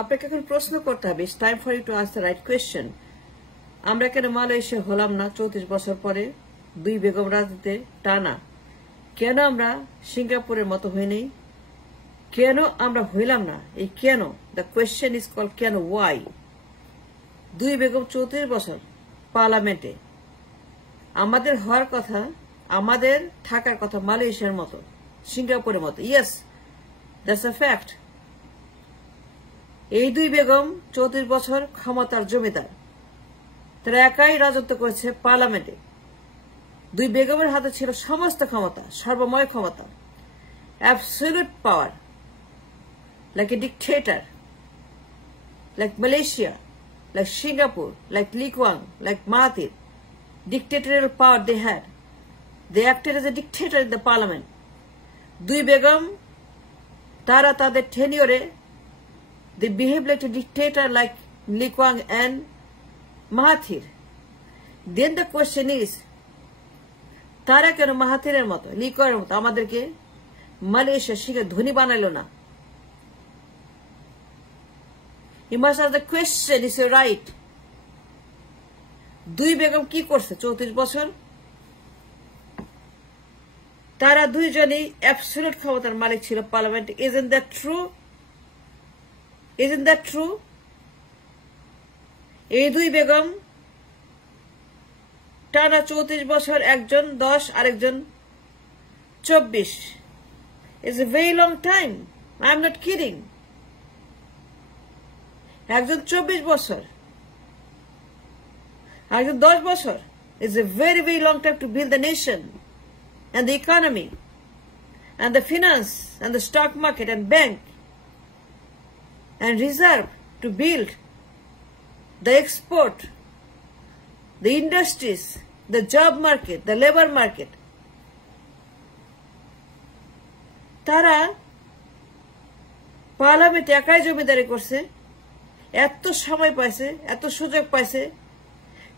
আপনাকে এখন প্রশ্ন করতে হবে, it's time for you to answer right question. আমরা কেন মালয়েশিয়া হলাম না 34 বছর পরে, 2 বেগম রাজনীতিতে টানা? কেন আমরা সিঙ্গাপুরের মতো হই নাই? কেন আমরা হইলাম না? এই কেন, দ্য কোয়েশ্চেন ইজ কল কেন, ওয়াই। 2 বেগম 34 বছর পার্লামেন্টে। আমাদের হওয়ার কথা, আমাদের থাকার কথা মালয়েশিয়ার মতো, সিঙ্গাপুরের মতো। Yes, that's a fact. এই 2 বেগম 34 বছর ক্ষমতার জমিদার। তারা একাই রাজত্ব করেছে পার্লামেন্টে। 2 বেগমের হাতে ছিল সমস্ত ক্ষমতা, সর্বময় ক্ষমতা, absolute power, like a dictator, like Malaysia, like Singapore, like Lee Kuan, like Mahathir. Dictatorial power they had. They acted as a dictator in the parliament. 2 Begum তারা তাদের tenure they behaved like a dictator like Lee Kuan and Mahathir. Then the question is, তারা কেন মাহাথিরের মতো, লি কুয়ানের মতো আমাদেরকে Malaysia শিখে ধনী বানাইলো না? You must ask the question, is it right? 2 Begum কি করছে 34 বছর? তারা 2 জনই অ্যাবসলিউট ক্ষমতার মালিক ছিল পার্লামেন্টে। Isn't that true? Isn't that true? এই 2 বেগম টানা 34 বছর, একজন 10 আরেকজন 24। It's a very long time. I'm not kidding. একজন 24 বছর, একজন 10 বছর। It's a very, very long time to build the nation and the economy and the finance and the stock market and bank and reserve to build the export, the industries, the job market, the labor market. তারা পার্লামেন্টে একাই জমিদারি করছে, এত সময় পাইছে, এত সুযোগ পাইছে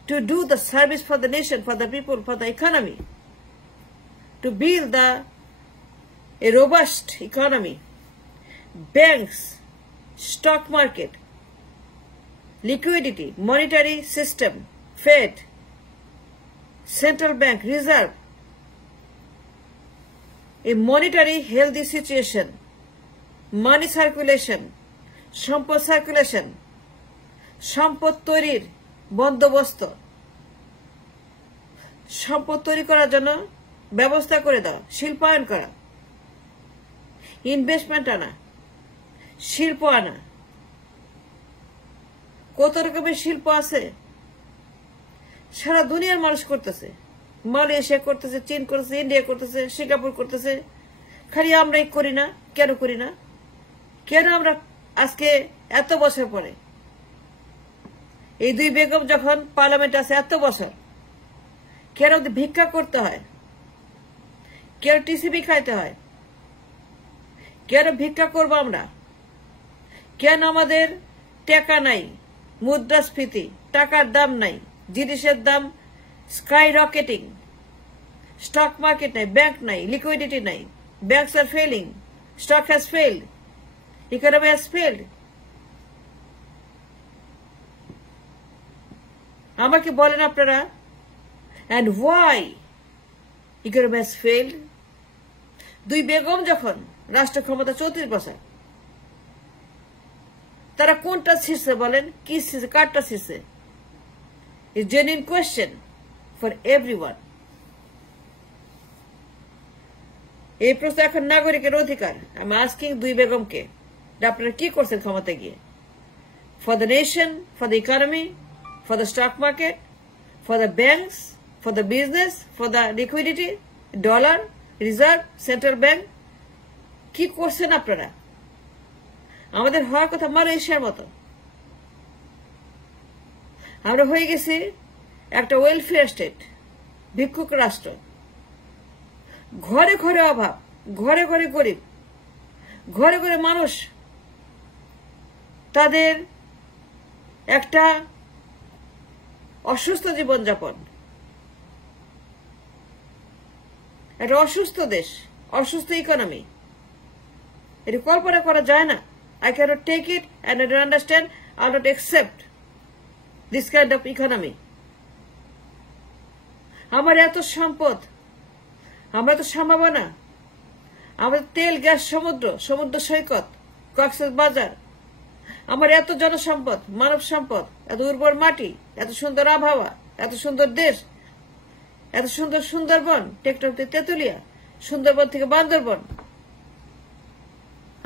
to do the service for the nation, for the people, for the economy, to build a robust economy, banks, stock market, liquidity, monetary system, Fed, central bank, reserve, a monetary healthy situation, money circulation, সম্পদ circulation, সম্পদ তৈরির বন্দোবস্ত, সম্পদ তৈরি করার জন্য ব্যবস্থা করে দেওয়া, শিল্পায়ন করা, ইনভেস্টমেন্ট আনা, শিল্প আনা। কত রকমের শিল্প আছে, সারা দুনিয়ার মানুষ করতেছে। মালয়েশিয়া করতেছে, চীন করতেছে, ইন্ডিয়া করতেছে, সিঙ্গাপুর করতেছে। খালি আমরাই করি না। কেন করি না? কেন আমরা আজকে এত বছর পরে, এই 2 বেগম যখন পার্লামেন্টে আছে এত বছর, কেন ভিক্ষা করতে হয়? কেন টিসিবি খাইতে হয়? কেন ভিক্ষা করবো আমরা? কেন আমাদের টাকা নাই, মুদ্রাস্ফীতি, টাকার দাম নাই, জিনিসের দাম স্কাই রকেটিং, স্টক মার্কেট নাই, ব্যাংক নাই, লিকুইডিটি নাই, banks are failing, stock has failed, economy has failed. আমাকে বলেন আপনারা, and why economy has failed? 2 Begum যখন রাষ্ট্র ক্ষমতা 34 বছর, তারা কোনটা ছিঁড়ছে বলেন? কি ছিঁড়ছে, কারটা ছিঁড়ছে? It's genuine question for everyone. এই প্রশ্ন এখন নাগরিকের অধিকার। আমি আস্কিং 2 বেগমকে, আপনারা কি করছেন ক্ষমতা গিয়ে? For the nation, for the economy, for the stock market, for the banks, for the business, for the liquidity, dollar, reserve, central bank, কি করছেন আপনারা? আমাদের হওয়ার কথা মালয়েশিয়ার মতো। আমরা হয়ে গেছি একটা ওয়েলফেয়ার স্টেট, ভিক্ষুক রাষ্ট্র। ঘরে ঘরে অভাব, ঘরে ঘরে গরিব, ঘরে ঘরে মানুষ তাদের একটা অসুস্থ জীবনযাপন, একটা অসুস্থ দেশ, অসুস্থ ইকোনমি। এটা কল্পনা করা যায় না। I cannot take it and I don't understand. I will not accept this kind of economy. আমার এত সম্পদ, আমরা তো সম্ভাবনা, আমাদের তেল, গ্যাস, সমুদ্র সৈকত, কক্সবাজার, আমার এত জনসম্পদ, মানব সম্পদ, এত উর্বর মাটি, এত সুন্দর আবহাওয়া, এত সুন্দর দেশ, এত সুন্দর সুন্দরবন, টেকটক থেকে তেতুলিয়া, সুন্দরবন থেকে বান্দরবন,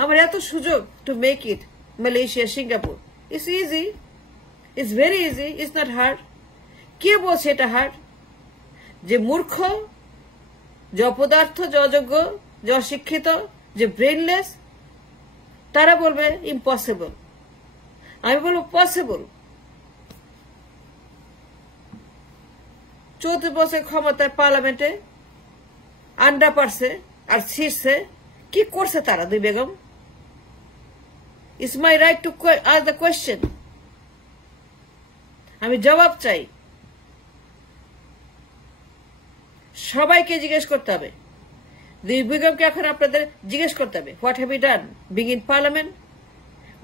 আমার এত সুযোগ to make it Malaysia, Singapore. It's easy, it's very easy, it's not hard. কে বলছে এটা হার্ড? যে মূর্খ, যে অপদার্থ, যে অযোগ্য, যে অশিক্ষিত, যে ব্রেনলেস, তারা বলবে ইম্পসিবল। আমি বলবো পসিবল। 34 বছর ক্ষমতায় পার্লামেন্টে আন্ডা পারছে আর ছিঁড়ছে। কি করছে তারা দুই Begum? It's my right to ask the question. আমি জবাব চাই। সবাইকে জিজ্ঞেস করতে হবে। দুই বেগমকে এখন আপনাদের জিজ্ঞেস করতে হবে, what have you done being in parliament?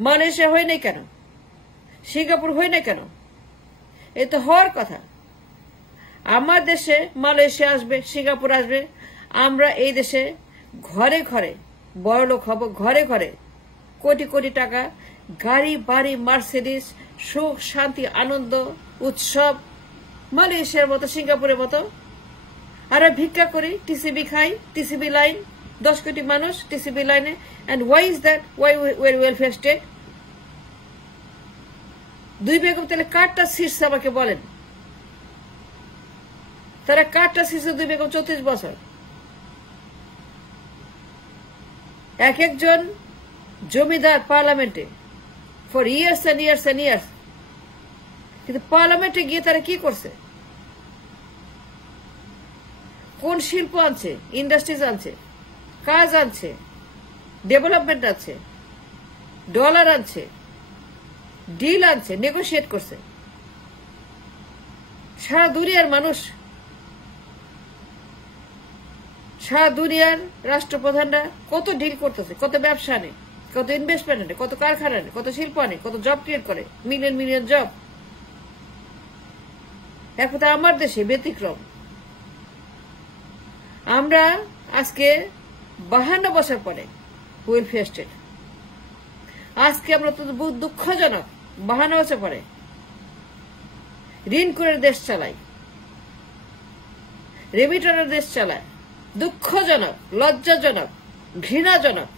Malaysia হয় নাই কেন? সিঙ্গাপুর হয় নাই কেন? এ তো হওয়ার কথা। আমার দেশে মালয়েশিয়া আসবে, সিঙ্গাপুর আসবে, আমরা এই দেশে ঘরে ঘরে বড়লোক হব, ঘরে ঘরে কোটি কোটি টাকা, গাড়ি বাড়ি, মার্সিডিস, সুখ শান্তি আনন্দ উৎসব, মালয়েশিয়ার মতো, সিঙ্গাপুরের মতো। আর ভিক্ষা করি, টিসিবি খাই, টিসিবি লাইন, 10 কোটি মানুষ টিসিবি লাইনে। And why is that? Why welfare state? দুই বেগম তাহলে কারটা শীর্ষে আমাকে বলেন। তারা কারটা শীর্ষে দুই বেগম 34 বছর। এক একজন জমিদার পার্লামেন্টে for years and years and years, কিন্তু পার্লামেন্টে গিয়ে তারা কি করছে? কোন শিল্প আনছে? ইন্ডাস্ট্রিজ আনছে, কাজ আনছে, ডেভেলপমেন্ট আছে, ডলার আনছে, ডিল আনছে, নেগোশিয়েট করছে। সারা দুনিয়ার মানুষ, সারা দুনিয়ার রাষ্ট্রপ্রধানরা কত ডিল করতেছে, কত ব্যবসা আনে, কত ইনভেস্টমেন্ট আনে, কত কারখানা আনে, কত শিল্প আনে, কত জব ক্রিয়েট করে, মিলিয়ন মিলিয়ন জব। এক কথা আমার দেশে ব্যতিক্রম। আমরা আজকে 52 বছর পরে ওয়েলফেয়ার স্টেট। আজকে আমরা তো দুঃখজনক 52 বছর পরে ঋণ করে দেশ চালাই, রেমিটারের দেশ চালায়। দুঃখজনক, লজ্জাজনক, ঘৃণাজনক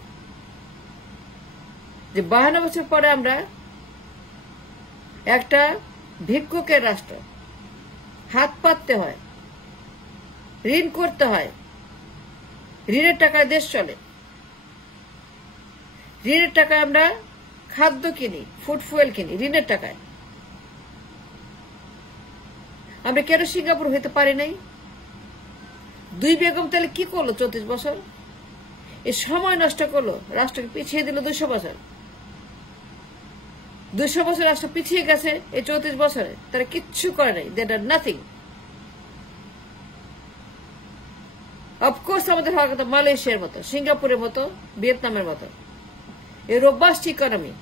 যে 52 বছর পরে আমরা একটা ভিক্ষুকের রাষ্ট্র, হাত পাততে হয়, ঋণ করতে হয়, ঋণের টাকায় দেশ চলে, ঋণের টাকায় আমরা খাদ্য কিনি, ফুড ফুয়েল কিনি ঋণের টাকায়। আমরা কেন সিঙ্গাপুর হইতে পারি নাই? দুই বেগম তাহলে কি করলো 34 বছর? এই সময় নষ্ট করলো, রাষ্ট্রকে পিছিয়ে দিল 200 বছর। 200 বছর রাষ্ট্র পিছিয়ে গেছে এই 34 বছরে। তারা কিচ্ছু করে নাই, দে ডান নাথিং। অফকোর্স আমাদের হওয়ার কথা মালয়েশিয়ার মতো, সিঙ্গাপুরের মতো, ভিয়েতনামের মতো। এই রোবাস্ট ইকোনমি,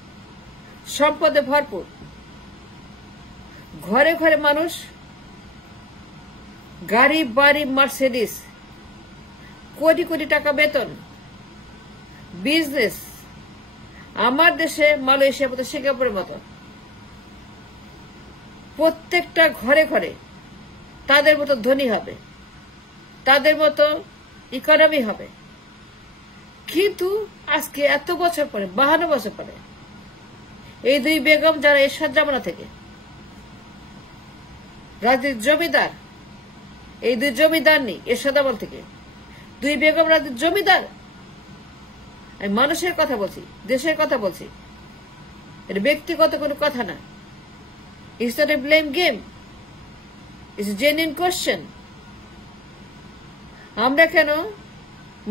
সম্পদে ভরপুর, ঘরে ঘরে মানুষ, গাড়ি বাড়ি, মার্সিডিস, কোটি কোটি টাকা বেতন, বিজনেস। আমার দেশে মালয়েশিয়ার মতো, সিঙ্গাপুরের মতো প্রত্যেকটা ঘরে ঘরে তাদের মতো ধনী হবে, তাদের মতো ইকোনমি হবে। কিন্তু আজকে এত বছর পরে, 52 বছর পরে, এই দুই বেগম যারা এরশাদ জামানা থেকে রাজনীতির জমিদার, এই দুই জমিদার নেই এরশাদ আমল থেকে, দুই বেগম রাজনীতির জমিদার। আমি মানুষের কথা বলছি, দেশের কথা বলছি, এটা ব্যক্তিগত কোনো কথা না। It's not a blame game, it's a genuine question. আমরা কেন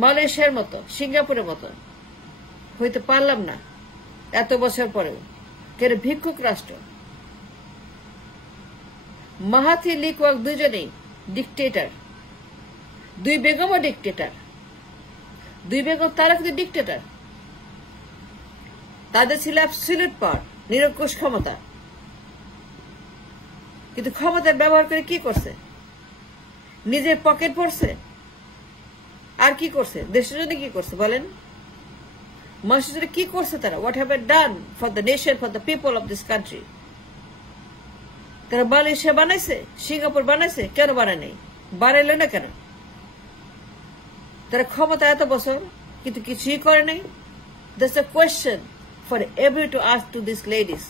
মালয়েশিয়ার মতো, সিঙ্গাপুরের মতো হইতে পারলাম না এত বছর পরেও? কেন ভিক্ষুক রাষ্ট্র? মাহাথির, লি কুয়াং দুজনেই ডিকটেটর, দুই বেগমও ডিকটেটর। দুই বেগম তারা কিন্তু ডিকটেটর। তাদের ছিল অ্যাবসলিউট পাওয়ার, নিরঙ্কুশ ক্ষমতা। কিন্তু ক্ষমতার ব্যবহার করে কি করছে? নিজের পকেট ভরছে। আর কি করছে? দেশের জন্য কি করছে বলেন? মানুষের জন্য কি করছে তারা? What have done for the nation, for the people of this country? তারা মালয়েশিয়া বানাইছে, সিঙ্গাপুর বানাইছে, কেন বানায় নাই? বানাইলে না কেন? তারা ক্ষমতা এত বছর কিন্তু কিছুই করে নাই। That's a question for every to ask to these ladies.